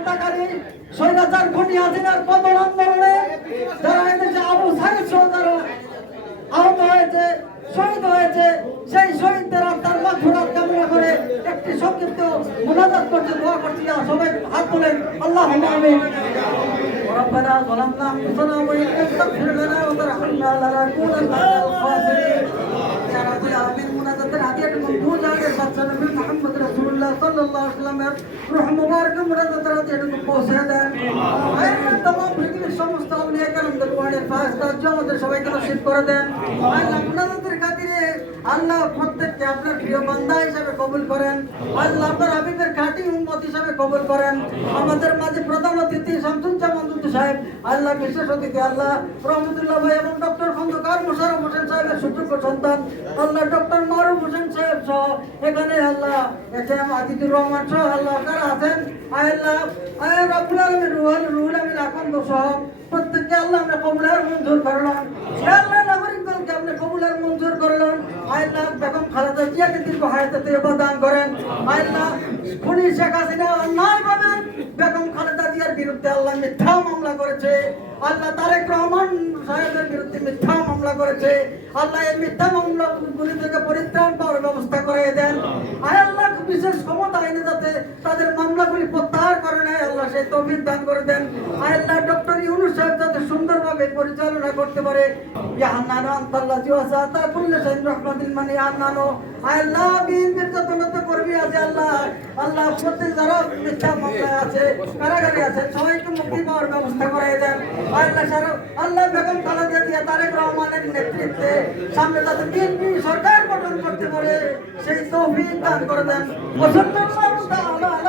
হত্যাকারী স্বৈরাচার খুনি হাসিনার পতন আন্দোলনে যারা এদেশে আবু সাইদ সহ যারা আহত হয়েছে শহীদ হয়েছে সেই শহীদদের আত্মার মাগফিরাত কামনা করে একটি সংক্ষিপ্ত মোনাজাত করতে দোয়া করছি না সবাই হাত তোলেন আল্লাহ আমিন ربنا ظلمنا انفسنا وان لم تغفر لنا وترحمنا لنكونن من الخاسرين يا رب العالمين মুনাজাতের হাদিয়াটা মকবুল জানের বাচ্চা নবী রসুল্লাহ সাল্লাহ সাল্লামের রুহ মুবারক মুরাদাত এটুকু পৌঁছে দেন। তমাম পৃথিবীর সমস্ত আউলিয়া কেরামদের ওয়ার্ডে ফায়স্তা আমাদের সবাইকে নসিব করে দেন। আল্লাহ মুরাদাতের খাতিরে আল্লাহ প্রত্যেককে আপনার প্রিয় বান্দা হিসেবে কবুল করেন। আল্লাহ, আপনার হাবিবের খাঁটি উম্মত হিসেবে কবুল করেন। আমাদের মাঝে প্রথম অতিথি শামসুজ্জামান দুদু সাহেব। আল্লাহ, বিশেষ অতিথি আল্লাহ, রহমতুল্লাহ ভাই এবং ডক্টর খন্দকার মোশারফ হোসেন সাহেবের সুযোগ্য সন্তান। আল্লাহ ডক্টর মা মারুফ হোসেন সাহেব সহ। এখানে আল্লাহ একে এম আজিদুর রহমান সহ আল্লাহ কারা আছেন আল্লাহ, আয় রব্বুল আলামিন, রুহুল রুহুল আমিন আকন্দ সহ প্রত্যেককে আল্লাহ আমরা কবুলের মঞ্জুর করলাম আল্লাহ নাগরিক দলকে আপনি কবুলের মঞ্জুর করলেন আল্লাহ, বেগম খালেদা জিয়াকে দীর্ঘ হায়াতে দান করেন। আল্লাহ, খুনি শেখ হাসিনা অন্যায়ভাবে বেগম খালেদা বিরুদ্ধে আল্লাহ মিথ্যা মামলা করেছে। আল্লাহ তারেক রহমান সাহেবের বিরুদ্ধে মিথ্যা মামলা করেছে। আল্লাহ এই মিথ্যা মামলা গুলি থেকে পরিত্রাণ পাওয়ার ব্যবস্থা করে দেন। আর আল্লাহ, বিশেষ ক্ষমতা এনে যাতে তাদের মামলাগুলি প্রত্যাহার করে নেয়, আল্লাহ সেই তৌফিক দান করে দেন। আর আল্লাহ, ডক্টর ইউনুস সাহেব যাতে সুন্দরভাবে পরিচালনা করতে পারে। হান্নানো আনতাল্লাহ জিওয়াসা তা কুল্লে সাইন রহমাতিল মানি হান্নানো আয় আল্লাহ বিএনপির যত নত কর্মী আছে আল্লাহ আল্লাহ প্রত্যেক যারা মিথ্যা মামলায় আছে কারাগারে আছে সবাইকে মুক্তি পাওয়ার ব্যবস্থা করে দেন আল্লাহ সারা আল্লাহ বেগম খালেদা জিয়া তারেক রহমানের নেতৃত্বে সামনে যাতে বিএনপি সরকার গঠন করতে পারে সেই তৌফিক দান করে দেন ওসল্লাল্লাহু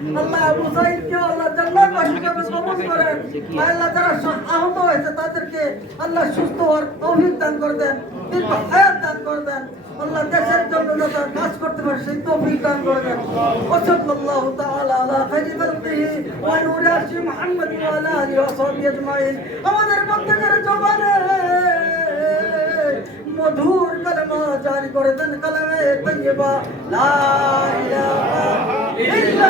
আল্লাহ আবু সাইদকে আল্লাহ জান্নাত হিসাবে কবুল করেন। আল্লাহ যারা আহত হয়েছে, তাদেরকে আল্লাহ সুস্থ হওয়ার তৌফিক দান করে দেন, দীর্ঘ হায়াত দান করে দেন। আল্লাহ দেশের জন্য যাতে কাজ করতে পারে, সেই তৌফিক দান করে দেন। ওসল্লাল্লাহু তাআলা আলা খাইরি খালকিহি ওয়া নূরি আরশি ওয়া আলা আলিহি ওয়া সাহবিহি আজমাইন। আমাদের প্রত্যেকের জবানে মধুর কলমা জারি করে দেন, কলমে তৈয়বা লা ইলাহা ইল্লাল্লাহ।